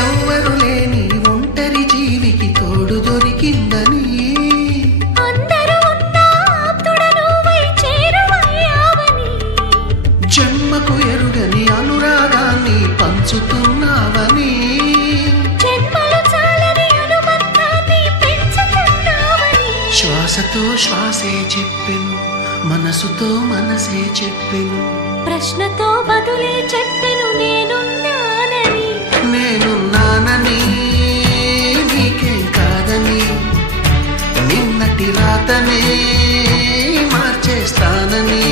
ఎవ్వరు లేని ఒంటరి జీవికి తోడు దొరికిందని జన్మకు ఎరుగని అనురాగాన్ని పంచుతున్నావని శ్వాసతో శ్వాసే చెప్పెను మనసుతో మనసే చెప్పెను ప్రశ్నతో బదులే చెప్పెను నేనున్నానని నీకేం కాదని నిన్నటి రాతనే మార్చేస్తానని